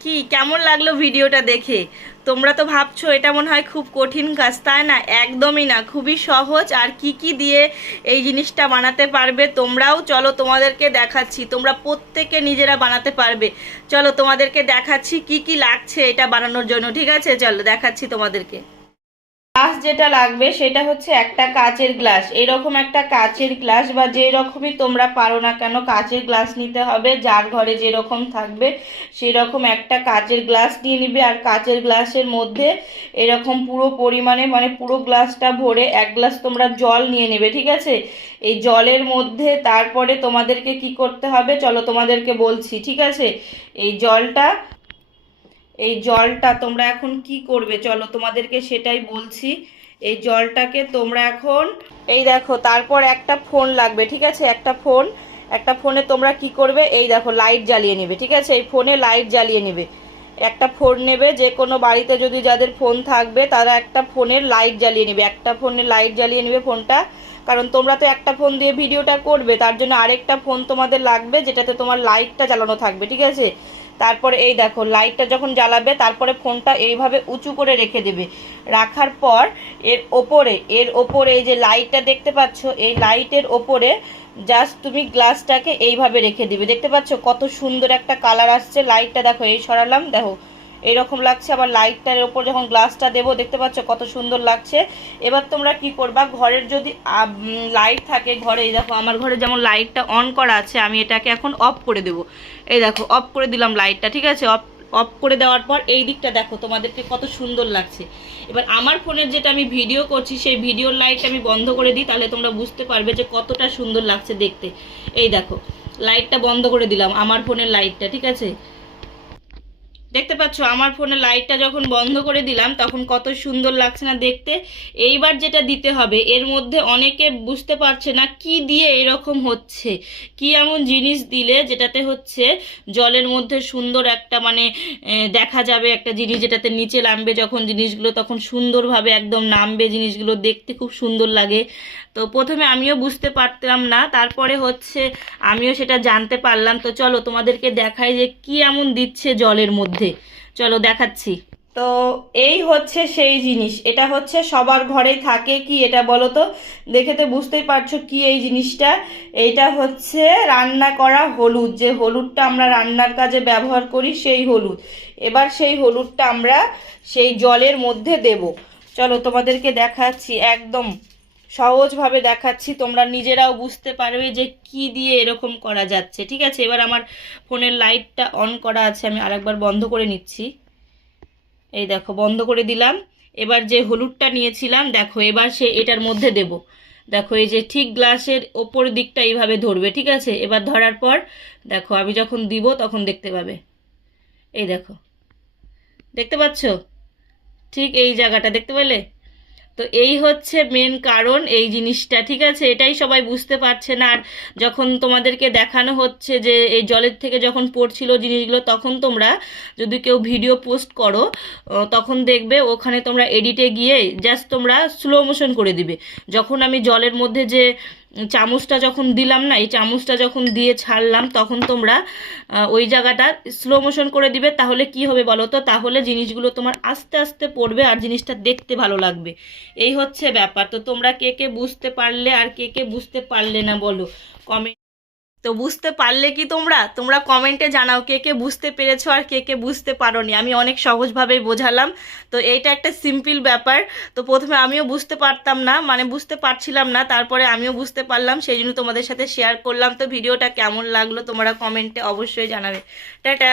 কি কেমন লাগল ভিডিওটা দেখে? তোমরা তো ভাবছ এটা মনে হয় খুব কঠিন কাজ, তাই না? একদমই না, খুবই সহজ। আর কি কি দিয়ে এই জিনিসটা বানাতে পারবে তোমরাও চলো তোমাদেরকে দেখাচ্ছি। তোমরা প্রত্যেকে নিজেরা বানাতে পারবে। চলো তোমাদেরকে দেখাচ্ছি কি কি লাগছে এটা বানানোর জন্য, ঠিক আছে? চলো দেখাচ্ছি তোমাদেরকে। যেটা লাগবে, সেটা হচ্ছে একটা কাচের গ্লাস এরকম একটা কাচের গ্লাস বা যে রকমই তোমরা পারো না কেন, কাচের গ্লাস নিতে হবে। যার ঘরে যেরকম থাকবে সেই রকম একটা কাচের গ্লাস নিয়ে নিবে। আর কাচের গ্লাসের মধ্যে এরকম পুরো পরিমাণে মানে পুরো গ্লাসটা ভরে এক গ্লাস তোমরা জল নিয়ে নেবে, ঠিক আছে? এই জলের মধ্যে তারপরে তোমাদেরকে কি করতে হবে? চলো তোমাদেরকে বলছি, ঠিক আছে? এই জলটা এই জলটা তোমরা এখন কি করবে? চলো তোমাদেরকে সেটাই বলছি। এই জলটাকে তোমরা এখন, এই দেখো, তারপর একটা ফোন লাগবে, ঠিক আছে? একটা ফোন, একটা ফোনে তোমরা কি করবে? এই দেখো, লাইট জ্বালিয়ে নেবে, ঠিক আছে? এই ফোনে লাইট জ্বালিয়ে নেবে। একটা ফোন নেবে, যে কোনো বাড়িতে যদি যাদের ফোন থাকবে, তারা একটা ফোনের লাইট জ্বালিয়ে নেবে। একটা ফোনে লাইট জ্বালিয়ে নেবে ফোনটা, কারণ তোমরা তো একটা ফোন দিয়ে ভিডিওটা করবে, তার জন্য আরেকটা ফোন তোমাদের লাগবে, যেটাতে তোমার লাইটটা জ্বালানো থাকবে, ঠিক আছে? তারপরে এই দেখো লাইটটা যখন জ্বালাবে, তারপরে ফোনটা এইভাবে উঁচু করে রেখে দেবে। রাখার পর এর ওপরে এর ওপরে এই যে লাইটটা দেখতে পাচ্ছ, এই লাইটের ওপরে জাস্ট তুমি গ্লাসটাকে এইভাবে রেখে দিবে। দেখতে পাচ্ছ কত সুন্দর একটা কালার আসছে। লাইটটা দেখো, এই সরালাম, দেখো এইরকম লাগছে, আবার লাইটটার ওপর যখন গ্লাসটা দেবো, দেখতে পাচ্ছ কত সুন্দর লাগছে। এবার তোমরা কি করবা, ঘরের যদি লাইট থাকে ঘরে, এই দেখো আমার ঘরে যেমন লাইটটা অন করা আছে, আমি এটাকে এখন অফ করে দেবো। এই দেখো অফ করে দিলাম লাইটটা ঠিক আছে? অফ অফ করে দেওয়ার পর এই দিকটা দেখো, তোমাদেরকে কত সুন্দর লাগছে। এবার আমার ফোনের যেটা আমি ভিডিও করছি, সেই ভিডিওর লাইট আমি বন্ধ করে দিই, তাহলে তোমরা বুঝতে পারবে যে কতটা সুন্দর লাগছে দেখতে। এই দেখো লাইটটা বন্ধ করে দিলাম, আমার ফোনের লাইটটা ঠিক আছে? দেখতে পাচ্ছ, আমার ফোনে লাইটটা যখন বন্ধ করে দিলাম, তখন কত সুন্দর লাগছে না দেখতে। এইবার যেটা দিতে হবে, এর মধ্যে অনেকে বুঝতে পারছে না কি দিয়ে এরকম হচ্ছে। কি এমন জিনিস দিলে যেটাতে হচ্ছে, জলের মধ্যে সুন্দর একটা মানে দেখা যাবে একটা জিনিস যেটাতে নিচে নামবে যখন জিনিসগুলো, তখন সুন্দরভাবে একদম নামবে জিনিসগুলো, দেখতে খুব সুন্দর লাগে। তো প্রথমে আমিও বুঝতে পারতাম না, তারপরে হচ্ছে আমিও সেটা জানতে পারলাম। তো চলো তোমাদেরকে দেখাই যে কি এমন দিচ্ছে জলের মধ্যে। চলো দেখাচ্ছি। তো এই হচ্ছে সেই জিনিস, এটা হচ্ছে সবার ঘরেই থাকে কি এটা বলো তো? দেখে তো বুঝতেই পারছ কি এই জিনিসটা। এইটা হচ্ছে রান্না করা হলুদ, যে হলুদটা আমরা রান্নার কাজে ব্যবহার করি সেই হলুদ। এবার সেই হলুদটা আমরা সেই জলের মধ্যে দেব। চলো তোমাদেরকে দেখাচ্ছি একদম সহজভাবে দেখাচ্ছি, তোমরা নিজেরাও বুঝতে পারবে যে কি দিয়ে এরকম করা যাচ্ছে। ঠিক আছে, এবার আমার ফোনের লাইটটা অন করা আছে, আমি আরেকবার বন্ধ করে নিচ্ছি। এই দেখো, বন্ধ করে দিলাম। এবার যে হলুদটা নিয়েছিলাম, দেখো, এবার সে এটার মধ্যে দেব। দেখো, এই যে ঠিক গ্লাসের ওপর দিকটা এইভাবে ধরবে, ঠিক আছে? এবার ধরার পর, দেখো, আমি যখন দিব তখন দেখতে পাবে। এই দেখো, দেখতে পাচ্ছ? ঠিক এই জায়গাটা, দেখতে পেলে? তো এই হচ্ছে মেন কারণ এই জিনিসটা, ঠিক আছে? এটাই সবাই বুঝতে পারছে না। আর যখন তোমাদেরকে দেখানো হচ্ছে যে এই জলের থেকে যখন পড়ছিল জিনিসগুলো, তখন তোমরা যদি কেউ ভিডিও পোস্ট করো তখন দেখবে ওখানে তোমরা এডিটে গিয়ে জাস্ট তোমরা স্লো মোশন করে দিবে। যখন আমি জলের মধ্যে যে চামচটা যখন দিলাম না, এই চামচটা যখন দিয়ে ছাড়লাম, তখন তোমরা ওই জায়গাটা স্লো মোশন করে দিবে। তাহলে কি হবে বলো তো? তাহলে জিনিসগুলো তোমার আস্তে আস্তে পড়বে আর জিনিসটা দেখতে ভালো লাগবে। এই হচ্ছে ব্যাপার। তো তোমরা কে কে বুঝতে পারলে আর কে কে বুঝতে পারলে না বলো? কমেন্ট তো বুঝতে পারলে কি তোমরা? তোমরা কমেন্টে জানাও কে কে বুঝতে পেরেছ আর কে কে বুঝতে পারোনি। আমি অনেক সহজভাবেই বোঝালাম। তো এইটা একটা সিম্পল ব্যাপার। তো প্রথমে আমিও বুঝতে পারতাম না মানে বুঝতে পারছিলাম না, তারপরে আমিও বুঝতে পারলাম। সেই জন্য তোমাদের সাথে শেয়ার করলাম। তো ভিডিওটা কেমন লাগল তোমরা কমেন্টে অবশ্যই জানাবে। টাটা!